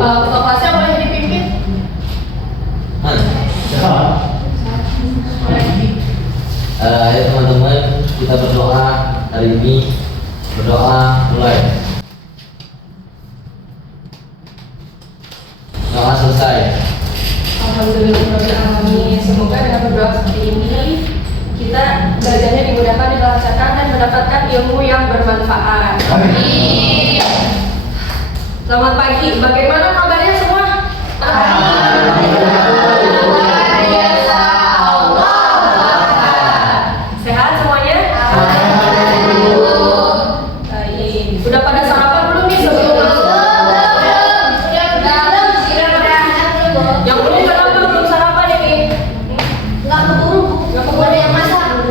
Ketua kelasnya boleh dipimpin. Ayo teman-teman, kita berdoa hari ini. Berdoa mulai. Doa selesai. Alhamdulillahirobbilalamin. Semoga dengan berdoa seperti ini kita belajarnya dimudahkan, dilancarkan dan mendapatkan ilmu yang bermanfaat. Amin. Selamat pagi. Bagaimana kabarnya semua? Sehat semuanya? Baik. Sudah pada sarapan belum nih sebelum masuk? Yang belum kenapa belum sarapan ini? Nggak keburu ada yang masak.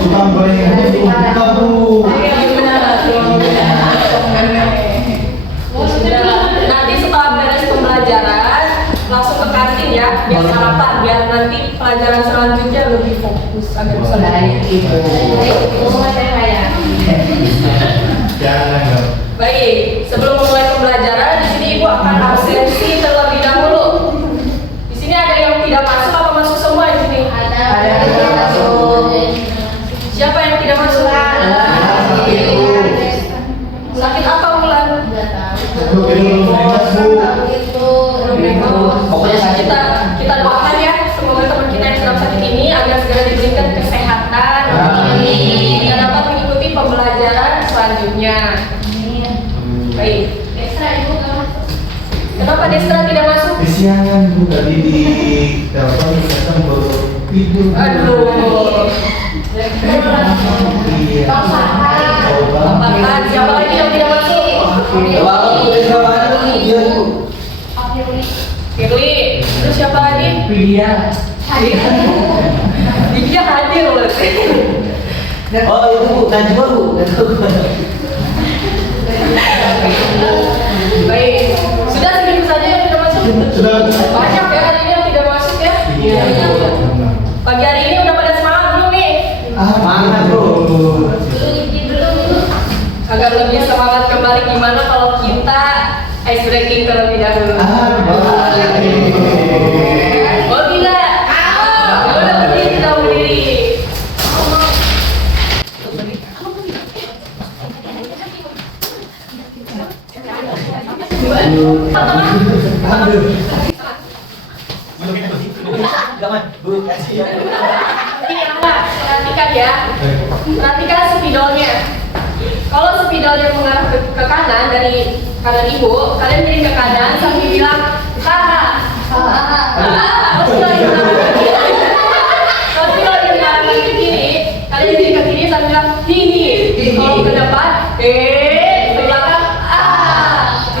Tukang goreng aja buka bro. Nanti setelah beres pembelajaran langsung ke kantin ya, biar sarapan, biar nanti pelajaran selanjutnya lebih fokus agar bisa Jangan dong. Baik, sebelum memulai pembelajaran di sini Ibu akan absensi terlebih dahulu. Di sini ada yang tidak masuk apa masuk semua di sini? Ada. Siapa yang tidak masuk? Sakit apa Wulan? Pokoknya sakit. Kita doakan ya, semoga teman kita yang sedang sakit ini agar segera diberikan kesehatan dan dapat mengikuti pembelajaran selanjutnya. Baik. Kenapa Destra tidak masuk? Kesiangan bu tadi di telepon kita baru tidur. Aduh. Iya. Apakah siapa lagi yang tidak masuk? Firly. Terus siapa lagi? Dia. Dia hadir loh. Oh itu bukan juga bu. Baik. Sudah segitu saja yang tidak masuk. Sudah. Banyak ya hari ini yang tidak masuk ya. Iya. Pagi hari ini udah pada semangat belum nih? Mana bro? Agar lebih semangat kembali, gimana kalau kita ice breaking terlebih dahulu? Oh tidak? Ya udah berdiri, kita berdiri. Ini enggak, perhatikan ya. Perhatikan spidolnya. Kalau spidolnya mengarah ke kanan dari kanan ibu, kalian miring ke kanan sambil bilang haha. Kalau spidolnya mengarah ke kiri, kalian miring ke kiri sambil bilang hihi. Kalau ke depan, ke belakang,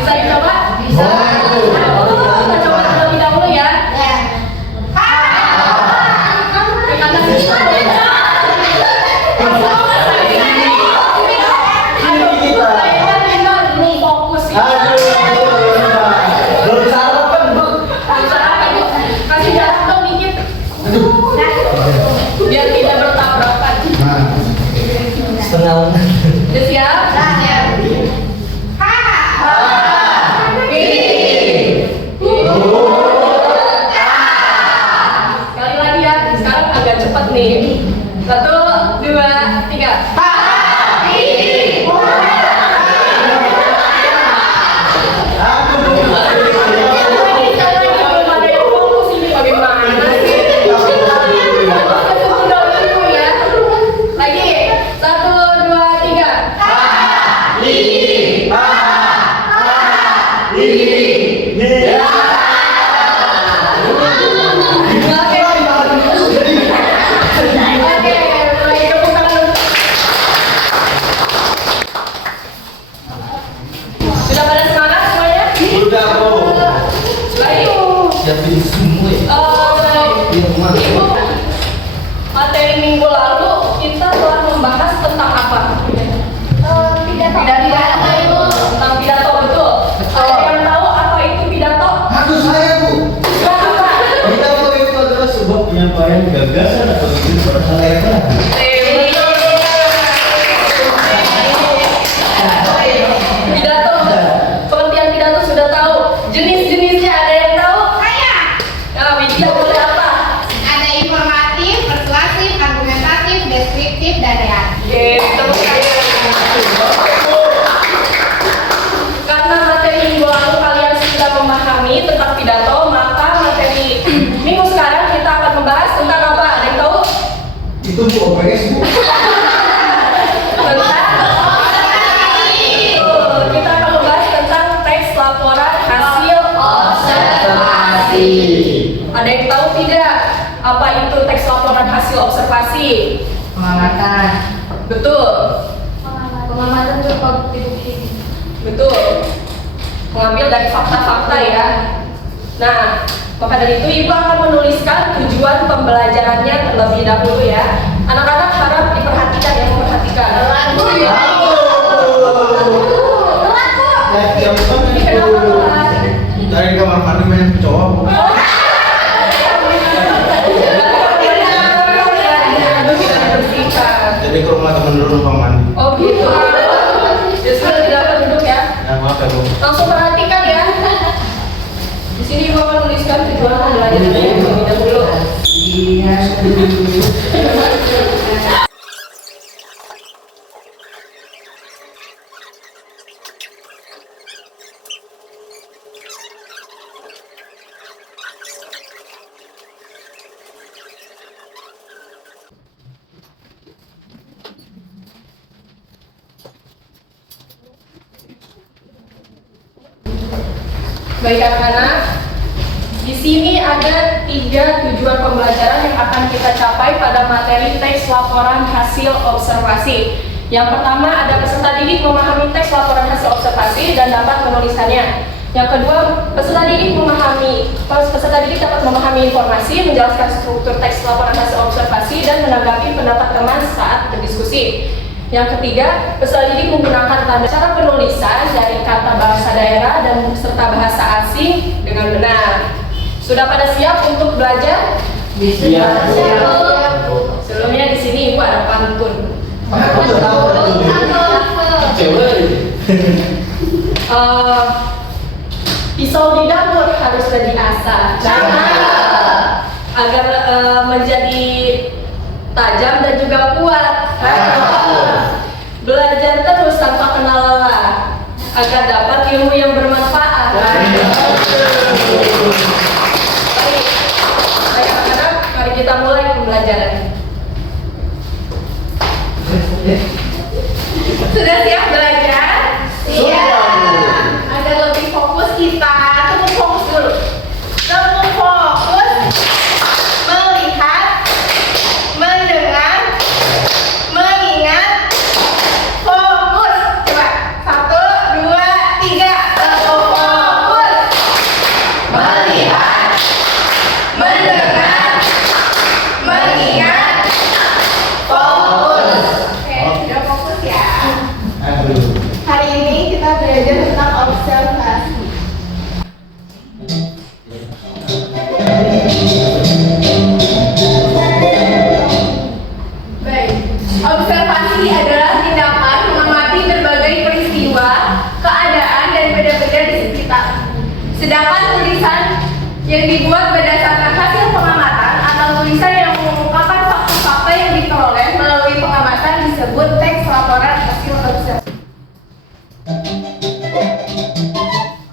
bisa dicoba? Bisa. Kita coba terlebih dahulu ya. Ke kanan fokus ya. Belum sarapan bu. Kasih jarak dong dikit. Biar tidak bertabrakan. Setengah. Udah siap? Siap. Sekali lagi ya, sekarang agak cepat nih. 1, 2, 3. Belum ada yang fokus ini, bagaimana sih? Tunggu dulu ya. Lagi, 1, 2, 3. Oke, mulai tepuk tangan dulu. Sudah pada semangat semuanya? Udah bro. Baik. Siapin semua ya. Ibu, materi minggu lalu kita telah membahas tentang apa? Pidato, Ibu. Tentang pidato, betul. Ada yang tahu apa itu pidato? Aku saya bu. Apa? Pidato itu adalah sebuah penyampaian gagasan atau ide perhelatan. Pidato Ada yang tahu tidak apa itu teks laporan hasil observasi? Pengamatan. Betul. Pengamatan itu bukti-bukti. Betul. Mengambil dari fakta-fakta ya. Nah, maka dari itu Ibu akan menuliskan tujuan pembelajarannya terlebih dahulu ya. Anak-anak harap diperhatikan ya, memperhatikan. Ini kenapa telat? Dari kamar mandi main cowok. Jadi ke rumah temen dulu numpang mandi. Oh gitu. Ya sudah tidak duduk ya. Ya maaf ya Bu. Langsung perhatikan ya. Di sini Ibu akan menuliskan tujuan pembelajarannya terlebih dahulu. Baik anak-anak, di sini ada 3 tujuan pembelajaran yang akan kita capai pada materi teks laporan hasil observasi. Yang pertama ada peserta didik memahami teks laporan hasil observasi dan dapat menuliskannya. Yang kedua, peserta didik dapat memahami informasi, menjelaskan struktur teks laporan hasil observasi dan menanggapi pendapat teman saat berdiskusi. Yang ketiga, peserta didik menggunakan tanda cara penulisan dari kata bahasa daerah dan serta bahasa asing dengan benar. Sudah pada siap untuk belajar? Siap. Sebelumnya di sini Ibu ada pantun. Pisau di dapur haruslah diasah agar menjadi tajam dan juga kuat. Belajar terus tanpa kenal lelah agar dapat ilmu yang bermanfaat. Baik, anak-anak, mari kita mulai pembelajaran. Sudah siap belajar? Siap. Agar lebih fokus kita, tepuk fokus dulu. Tepuk fokus, melihat, mendengar, mengingat, fokus. Coba, 1, 2, 3, tepuk fokus. Melihat, mendengar, mengingat, fokus. Oke, sudah fokus ya. Hari ini kita belajar tentang observasi. Baik, observasi adalah tindakan mengamati berbagai peristiwa, keadaan dan benda-benda di sekitar. Sedangkan tulisan yang dibuat berdasarkan hasil pengamatan atau tulisan yang mengungkapkan fakta-fakta yang diperoleh melalui pengamatan disebut teks laporan hasil observasi.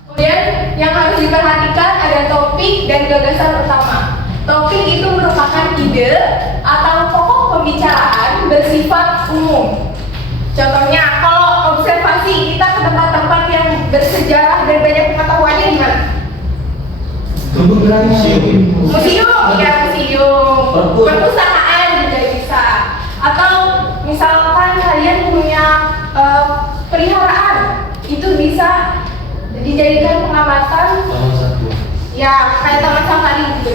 Kemudian yang harus diperhatikan ada topik dan gagasan utama. Topik itu merupakan ide atau pokok pembicaraan bersifat umum. Contohnya kalau observasi kita ke tempat-tempat yang bersejarah dan banyak pengetahuannya di mana? Museum, ya museum. Perpustakaan juga bisa. Atau misalkan kalian punya peliharaan, itu bisa dijadikan pengamatan. Ya, kayak taman safari gitu.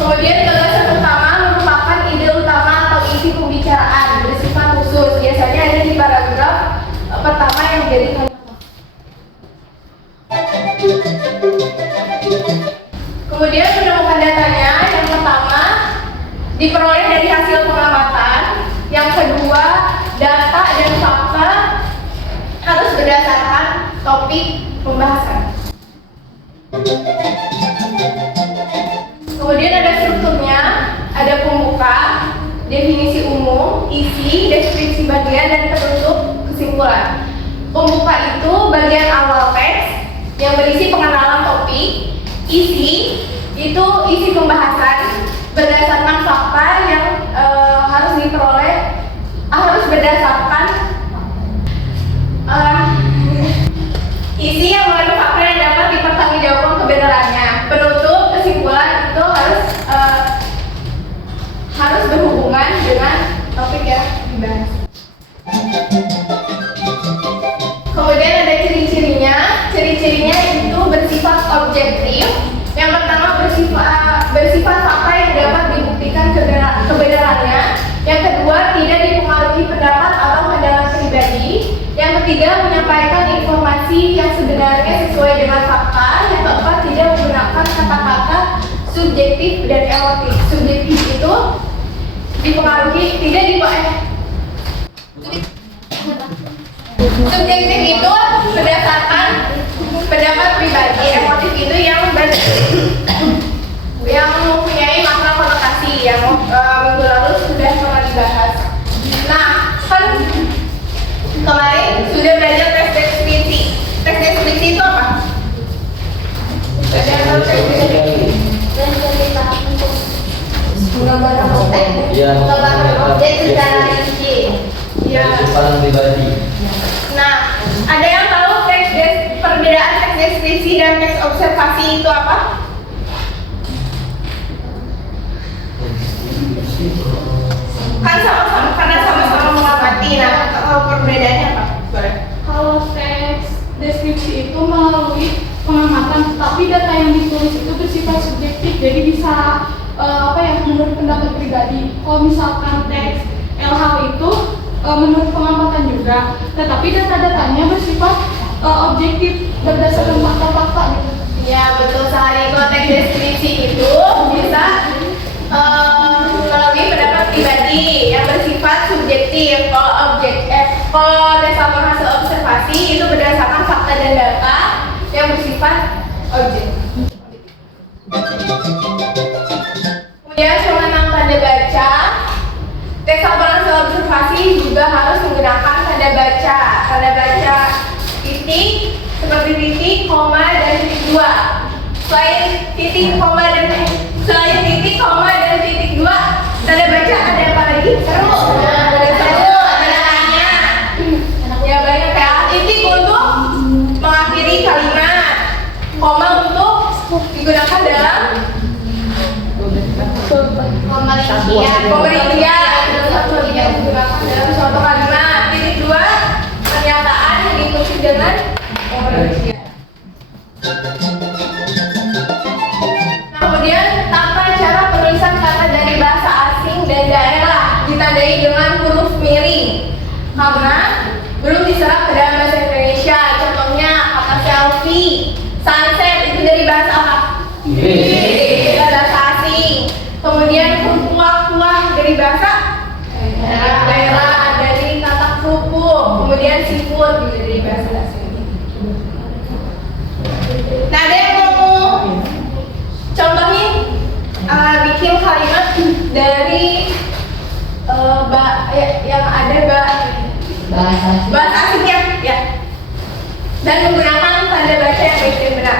Kemudian gagasan utama merupakan ide utama atau isi pembicaraan bersifat khusus. Biasanya ada di paragraf pertama yang menjadi kalimat. Kemudian menemukan datanya. Yang pertama diperoleh dari hasil pengamatan. Yang kedua, data dan fakta harus berdasarkan topik pembahasan. Kemudian ada strukturnya, ada pembuka, definisi umum, isi, deskripsi bagian, dan penutup kesimpulan. Pembuka itu bagian awal teks yang berisi pengenalan topik. Isi itu isi pembahasan berdasarkan fakta yang harus diperoleh, harus berdasarkan isi yang mengandung fakta yang dapat objektif. Yang pertama bersifat fakta yang dapat dibuktikan kebenarannya. Yang kedua tidak dipengaruhi pendapat atau pandangan pribadi. Yang ketiga menyampaikan informasi yang sebenarnya sesuai dengan fakta. Yang keempat tidak menggunakan kata-kata subjektif dan emotif. Subjektif itu dipengaruhi subjektif itu berdasarkan pendapat pribadi. Emotif itu yang mempunyai makna konotasi yang minggu lalu sudah pernah dibahas. Nah, kan kemarin sudah belajar tes deskripsi. Tes deskripsi itu apa? Menggambarkan objek. Iya. Menggambarkan objek secara rinci. Iya. Simpanan pribadi. Nah, ada yang tahu perbedaan teks deskripsi dan teks observasi itu apa? Kan sama-sama, karena sama-sama mengamati. Nah, kalau perbedaannya apa? Boleh. Kalau teks deskripsi itu melalui pengamatan, tapi data yang ditulis itu bersifat subjektif, jadi bisa menurut pendapat pribadi. Kalau misalkan teks LH itu menurut pengamatan juga, tetapi data-datanya bersifat objektif berdasarkan fakta-fakta gitu. Ya betul sekali. Kalau teks deskripsi itu bisa melalui pendapat pribadi yang bersifat subjektif. Kalau berdasarkan hasil observasi itu berdasarkan fakta dan data yang bersifat objektif. Kemudian tentang tanda baca, teks laporan hasil observasi juga harus menggunakan tanda baca. Tanda baca titik seperti titik, koma, dan titik dua. Selain titik, koma, dan titik dua, tanda baca ada apa lagi? Seru. Ada tanya. Ya banyak kayak titik untuk mengakhiri kalimat, koma untuk digunakan dalam pemerintian digunakan dalam suatu kalimat. Titik dua, pernyataan yang ditulis dengan pemerintian. Nah, kemudian tata cara penulisan kata dari bahasa asing dan daerah ditandai dengan huruf miring karena belum diserap ke dalam bahasa Indonesia. Contohnya kata selfie, sunset itu dari bahasa apa? Bahasa asing. Kemudian kuah dari bahasa daerah, dari kata kerupuk. Kemudian seafood juga dari bahasa asing. Nah, ada yang mau contohin bikin kalimat dari yang ada bahasa asingnya ya, dan menggunakan tanda baca yang baik dan benar.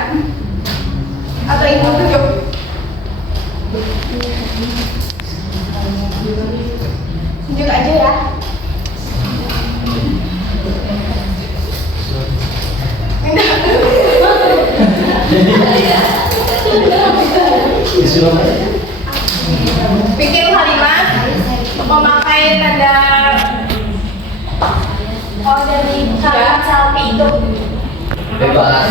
Atau ibu tunjuk. Tunjuk aja ya. Bikin kalimat memakai tanda dari kalimat selfie itu. Bebas.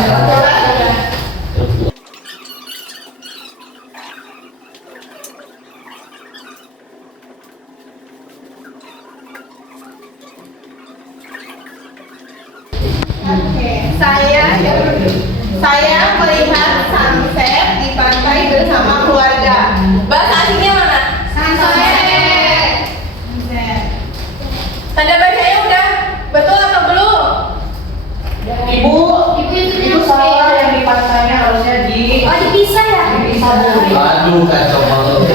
Saya melihat sunset di pantai bersama keluarga. Bahasa asingnya mana? Sunset. Tanda bacanya udah betul atau belum? Ibu salah yang di pantainya harusnya dipisah ya? dipisah dulu. Aduh, kacau banget.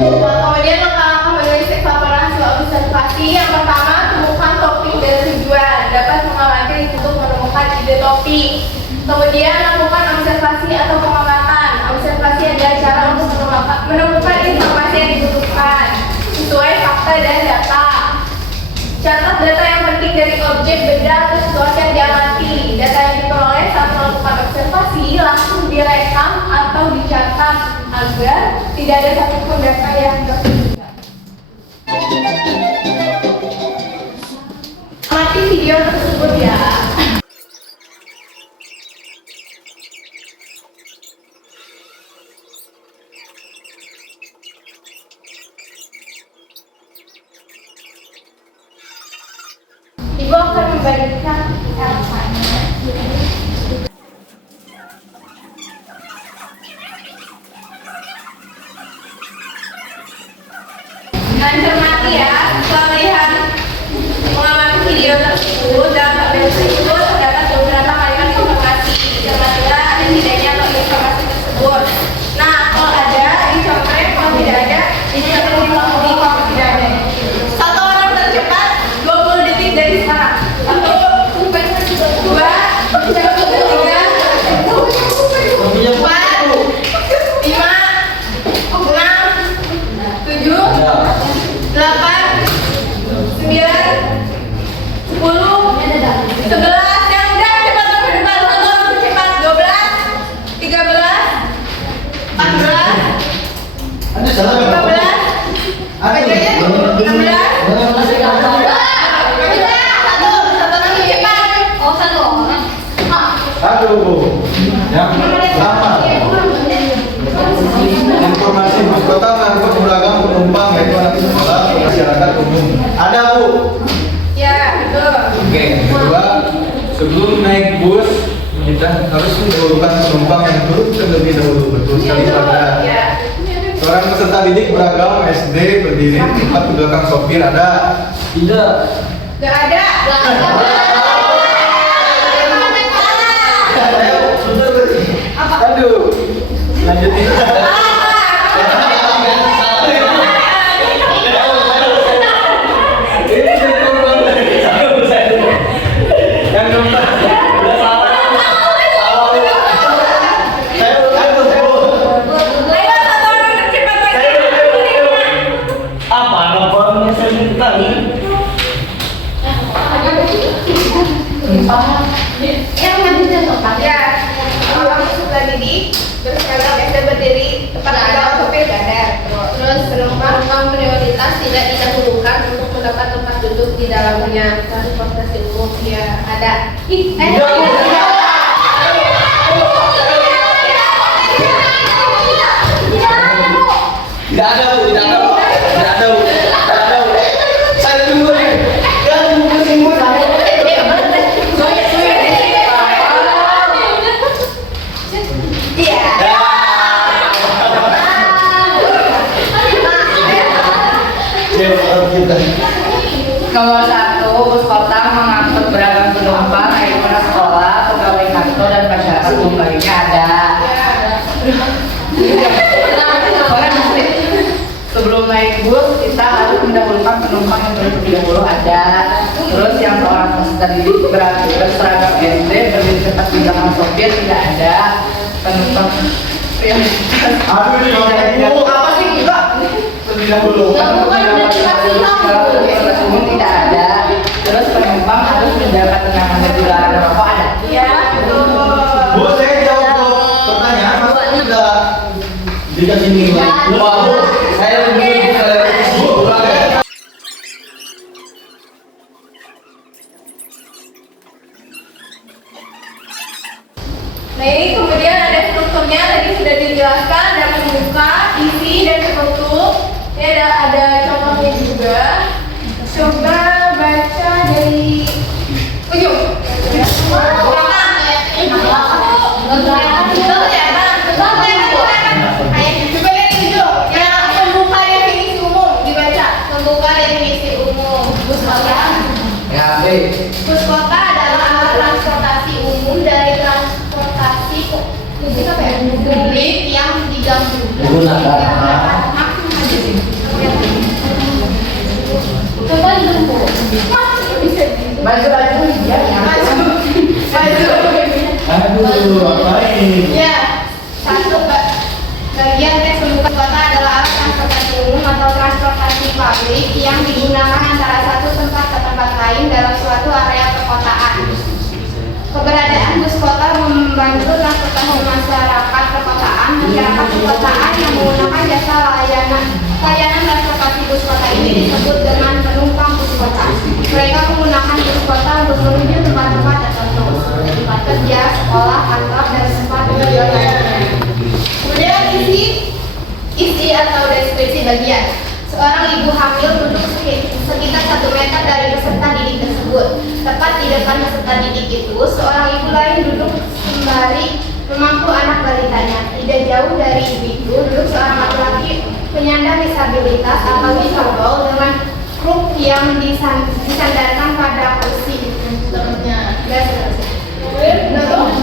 Kemudian langkah-langkah menulis teks laporan hasil observasi. Yang pertama, temukan topik dan tujuan. Dapat mengamati untuk menemukan ide topik. Kemudian lakukan observasi agar tidak ada satupun data yang tertinggal. Amati video tersebut ya. Ibu akan membagikan Elsa-nya. Dengan cermati ya, setelah melihat mengamati video tersebut dalam tabel tersebut terdapat beberapa kalimat informasi. Cermatilah ada tidaknya atau informasi tersebut. Nah, kalau ada dicontreng, kalau tidak ada dicontreng di kalau tidak ada. Satu orang tercepat 20 detik dari sekarang. Satu, dua, tiga, empat, lima, enam, tujuh, 8, 9, 10, 11, yang udah cepat ke depan, satu orang cepat, 12, 13, 14, Ada salah nggak? 15, apa aja ya? 16, Aduh, Bu. Yang lama. Informasi bus kota mengangkut beragam penumpang yaitu anak sekolah, masyarakat umum. Ada, Bu. ya betul. Oke, kedua, sebelum naik bus kita harus mendahulukan penumpang yang turun terlebih dahulu. Betul sekali, Saudara. Ya. Seorang peserta didik beragam SD berdiri tepat di belakang sopir. Ada? Tidak. Gak ada. Aduh, lanjutin. Yang nomor Apa nomornya saya minta nih? Yang lanjutnya sobat ya. Orang sudah didik berseragam SD berdiri tepat di belakang sopir badar. Terus penumpang prioritas tidak didahulukan untuk mendapat tempat duduk di dalamnya. Transportasi umum ya ada. Tidak ada, Bu. Tidak ada, Bu. Tidak ada, Bu. Tidak ada, Bu. Saya tunggu nih. Ya, tunggu semua. Nomor 1, bus kota mengangkut beragam penumpang yaitu anak sekolah, pegawai kantor dan masyarakat umum lainnya ada. Sebelum naik bus kita harus mendahulukan penumpang yang terlebih dahulu ada. Terus yang seorang peserta didik berseragam SD berdiri tepat di belakang sopir tidak ada. Penumpang prioritas. Aduh, ini ngomong. Apa sih enggak? Terlebih dahulu. Transportasi umum tidak ada. Terus penumpang harus menjaga ketenangan dan dilarang merokok ada. Ya betul. Bu, saya jawab pertanyaan. Masa sudah dikasih nilai? Wah, Bu. Saya tunggu di televisi. Bu, boleh. Nah ini kemudian ada strukturnya tadi sudah dijelaskan, ada pembuka, isi dan penutup. Ini ada contohnya juga. Coba baca dari ujung. Coba lihat ujung. Yang pembuka definisi umum dibaca. Pembuka definisi umum. Bus kota. Ya, B. Bus kota adalah alat transportasi umum dari transportasi publik apa ya? Publik yang Digunakan. Coba dulu. Baju dia yang Aduh, apain? Ya, satu bagian teks pembuka kota adalah alat transportasi umum atau transportasi publik yang digunakan antara satu tempat ke tempat lain dalam suatu area perkotaan. Keberadaan bus kota membantu transportasi masyarakat perkotaan yang menggunakan jasa layanan transportasi bus kota ini disebut dengan penumpang bus kota. Mereka menggunakan bus kota untuk menuju tempat-tempat tertentu, tempat kerja, sekolah, kantor, dan tempat tujuan lainnya. Kemudian isi atau deskripsi bagian. Seorang ibu hamil duduk sekitar 1 meter dari peserta didik tersebut. Tepat di depan peserta didik itu, seorang ibu lain duduk sembari memangku anak balitanya. Tidak jauh dari ibu itu duduk seorang laki-laki penyandang disabilitas atau difabel dengan kruk yang disandarkan pada kursi.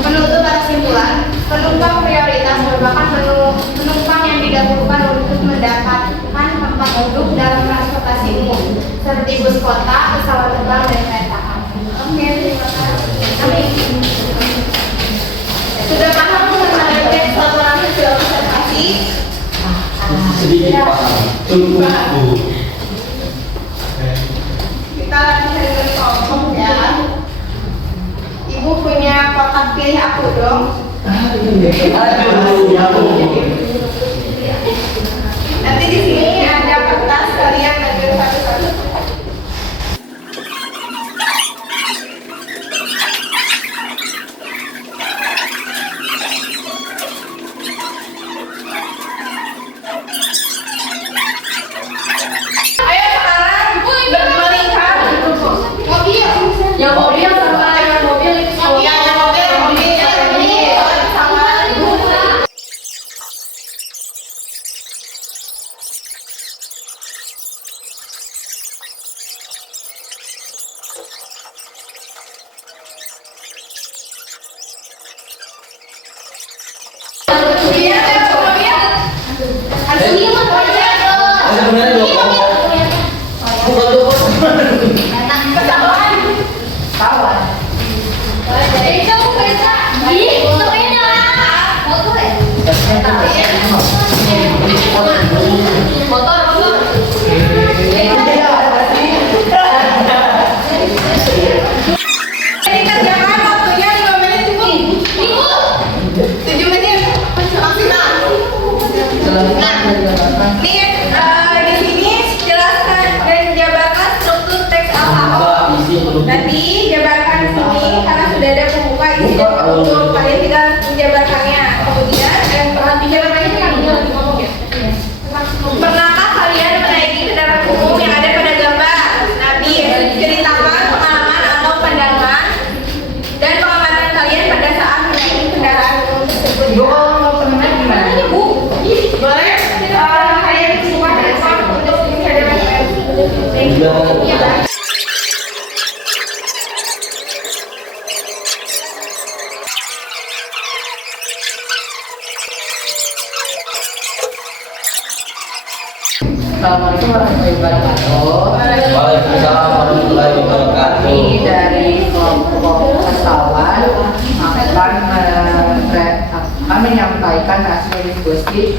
Menutup kesimpulan, penumpang prioritas merupakan penumpang yang didahulukan untuk mendapatkan tempat duduk dalam transportasi umum seperti bus kota, pesawat terbang, dan kereta api. Oke, terima kasih. Sudah paham mengenai teks laporan hasil observasi? Sedikit paham. Cukup. Kita lanjut dengan kelompok ya. Ibu punya kotak pilih aku dong. Nanti di sini ada kertas, kalian ambil satu-satu. Ayo sekarang bermelihat mobil. Yang mobil sama yang mobil itu Dikerjakan waktunya 5 menit cukup. 7 menit maksimal. Nah, nih di sini jelaskan dan jabarkan struktur teks AHO. Nanti jabarkan di sini karena sudah ada pembuka isi dan penutup. Kalian tinggal menjabarkannya. Kemudian jawabannya kan lagi ngomong ya. Pernahkah kalian menaiki kendaraan umum yang ada pada gambar? Nabi ceritakan pengalaman atau pandangan dan pengamatan kalian pada saat menaiki kendaraan umum tersebut. Ibu kalau mau pernah gimana? Bu, boleh kalian semua telepon untuk bisa dapat Assalamualaikum warahmatullahi wabarakatuh. Waalaikumsalam warahmatullahi wabarakatuh. Kami dari kelompok pesawat akan menyampaikan hasil diskusi.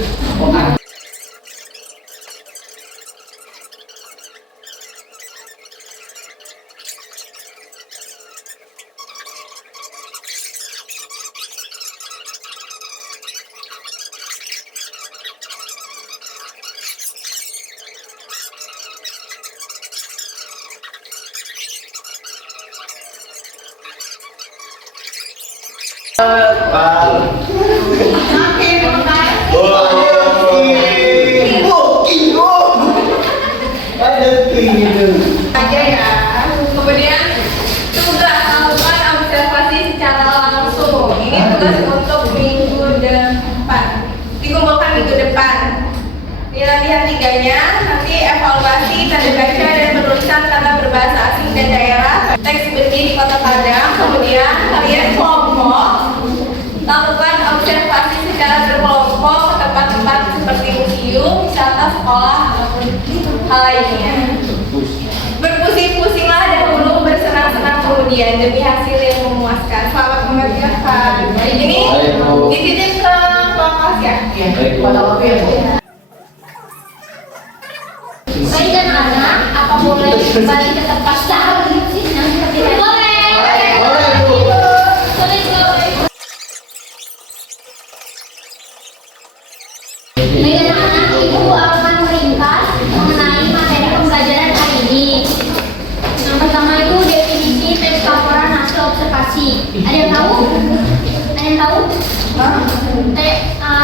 aja ya. Kemudian tugas lakukan observasi secara langsung. Ini tugas untuk minggu depan. Dikumpulkan minggu depan. Di latihan 3-nya nanti evaluasi tanda baca dan penulisan kata berbahasa asing dan daerah teks berdiri di Kota Padang. Kemudian kalian kelompok lakukan observasi secara berkelompok ke tempat-tempat seperti museum, wisata, sekolah, ataupun hal lainnya. Berpusing-pusinglah dahulu, bersenang-senang kemudian demi hasil yang memuaskan. Selamat mengerjakan. Ini dititip ke kelas ya. Pada waktu ya. baik dan anak, apa boleh kembali ke tempat seperti itu? Boleh. Boleh, Bu. Ada yang tahu? Ada yang tahu?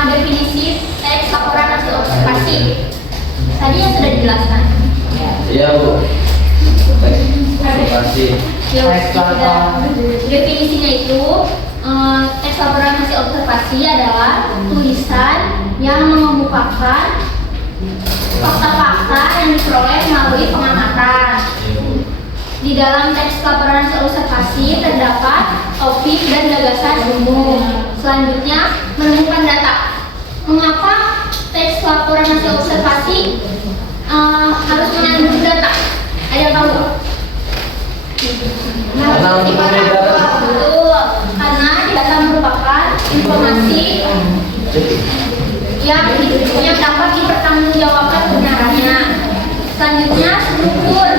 Definisi teks laporan hasil observasi. Tadi yang sudah dijelaskan. Iya Bu. Observasi. Definisinya itu teks laporan hasil observasi adalah tulisan yang mengemukakan fakta-fakta yang diperoleh melalui pengamatan. Di dalam teks laporan hasil observasi terdapat topik dan gagasan umum. Selanjutnya, menemukan data. Mengapa teks laporan hasil observasi harus mengandung data? Ada yang tahu? Karena untuk data. Betul, karena data merupakan informasi yang dapat dipertanggungjawabkan kebenarannya. Selanjutnya, struktur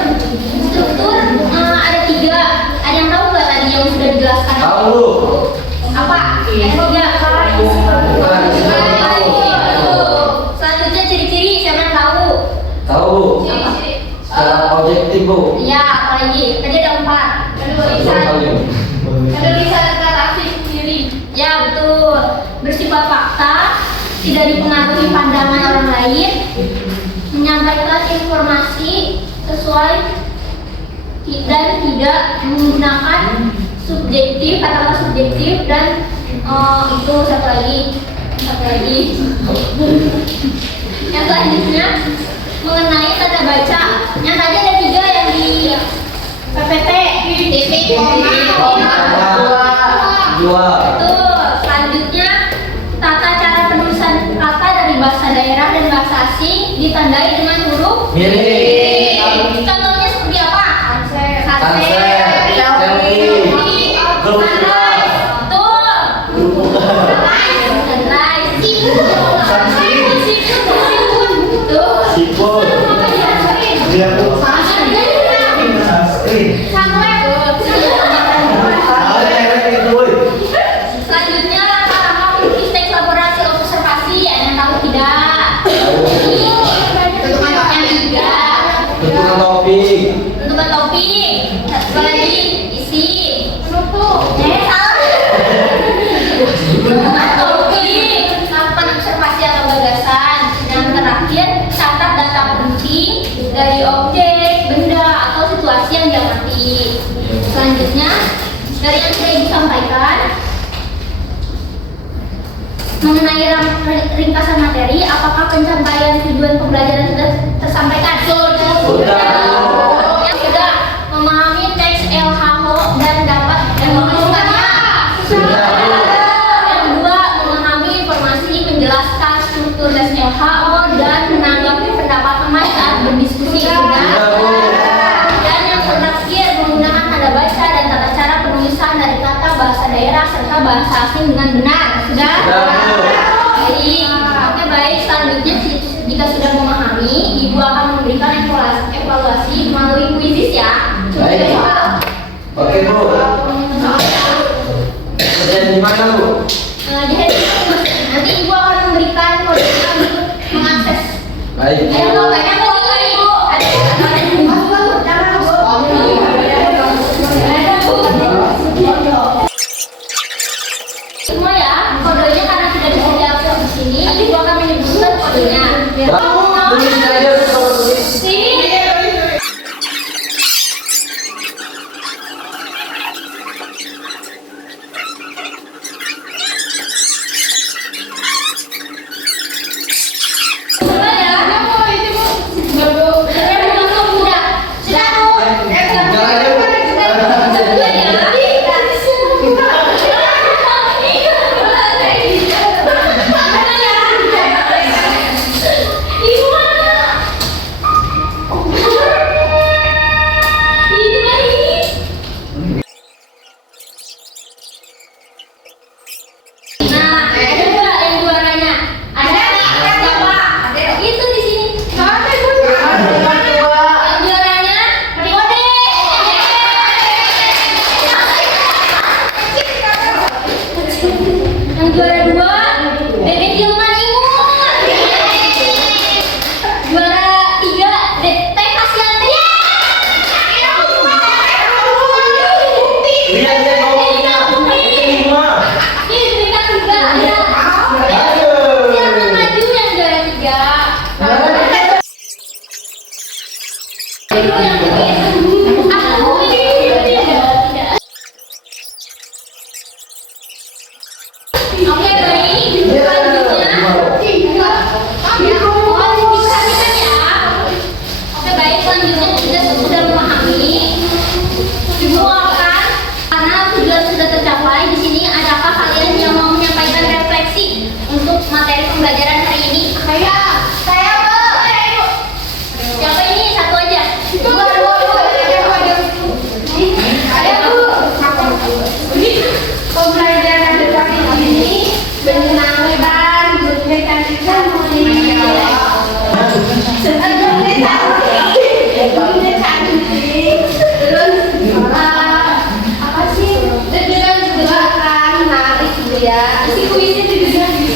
ada 3. Ada yang tahu nggak tadi yang sudah dijelaskan? Tahu. Apa? Ada 3. Selanjutnya ciri-ciri, siapa yang tahu? Tahu. Secara objektif Bu. Ya, apalagi? Tadi ada 4. Penulisan deklarasi sendiri. Ya, betul. Bersifat fakta, tidak dipengaruhi pandangan orang lain, menyampaikan informasi sesuai dan tidak menggunakan subjektif, kata-kata subjektif dan itu satu lagi. Yang selanjutnya mengenai tanda baca. Yang tadi ada 3 yang di PPT, titik, koma, Dua. Betul. Selanjutnya tata cara penulisan kata dari bahasa daerah dan bahasa asing ditandai dengan huruf Miring. Contohnya seperti apa? Sunset. Selfie. Sunrise. Betul. Sunrise. Betul. Siput. Dia Bu. Selanjutnya langkah-langkah menulis teks laporan hasil observasi. Ada yang tahu tidak? Yang 3. Tentukan topik. Tentukan topik. Satu lagi isi. Penutup. Salah. Tentukan topik. Lakukan observasi atau gagasan. Yang terakhir catat data penting dari objek, benda atau situasi yang diamati. Selanjutnya dari yang sudah Ibu sampaikan mengenai ringkasan materi, apakah pencapaian tujuan pembelajaran sudah tersampaikan? Sudah. Yang sudah memahami teks LHO dan dapat menuliskannya? Sudah. Yang kedua, memahami informasi menjelaskan struktur tes LHO dan menanggapi pendapat teman saat berdiskusi. Sudah. Dan yang terakhir, menggunakan tanda baca dan tata cara penulisan dari kata bahasa daerah serta bahasa asing dengan benar. Sudah? Baik. Oke, baik. Selanjutnya jika sudah memahami, Ibu akan memberikan evaluasi melalui kuisis ya. Coba Baik. coba. Oke Bu. Kerjaan di mana Bu? Jadi nanti Ibu akan memberikan kode untuk mengakses. Baik. Ayo Bu, banyak Bu. Ibu. Ada semua ya, kodenya karena tidak disediakan di sini, Ibu akan menyebutkan kodenya. Tulis aja Bu kalau tulis. Semua ya.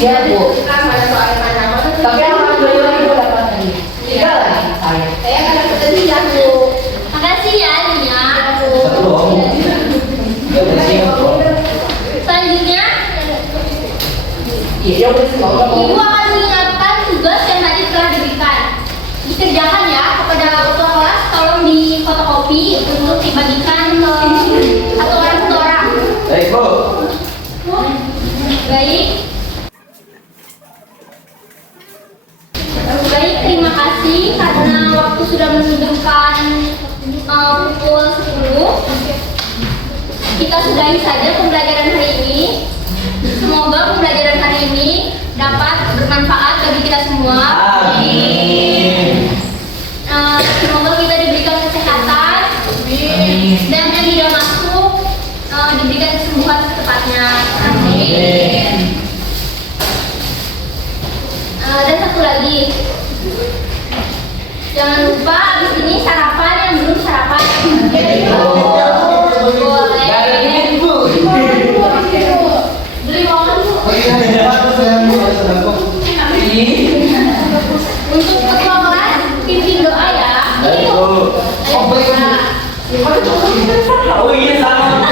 Iya, Bu. Kan mana soalnya mana mana. Tapi alhamdulillah Ibu dapat ini. Tiga lagi saya. Saya kan dapat tadi ya Bu. Makasih ya Nia. Satu dong. Gak bersih dong. Selanjutnya, Iya, udah semoga. Ibu akan mengingatkan tugas yang tadi telah diberikan. Dikerjakan ya kepada ketua kelas, tolong di fotokopi untuk dibagikan ke satu orang. Baik Bu. Baik. Baik, terima kasih karena waktu sudah menunjukkan pukul 10. Kita sudahi saja pembelajaran hari ini. Semoga pembelajaran hari ini dapat bermanfaat bagi kita semua. Amin. Semoga kita diberikan kesehatan dan yang tidak masuk diberikan kesembuhan secepatnya. Amin. Dan satu lagi, jangan lupa abis ini sarapan yang belum sarapan. Boleh. Gak ada duit Bu. Beli makan Bu. Oh iya, saya mau sedekah. Untuk ketua kelas pimpin doa ya. Ini Bu. Ayo doa. Oh iya sama.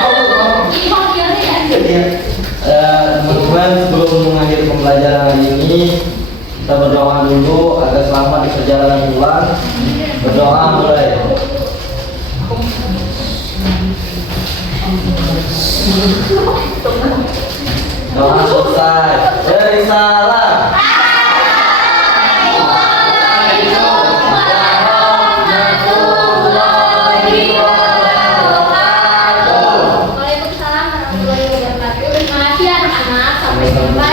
Ini mau biarin ya. Teman-teman, sebelum mengakhiri pembelajaran hari ini, kita berdoa dulu agar selamat di perjalanan pulang. Berdoa mulai. Doa selesai. Dari salam. Waalaikumsalam warahmatullahi wabarakatuh. Terima kasih anak-anak. Sampai jumpa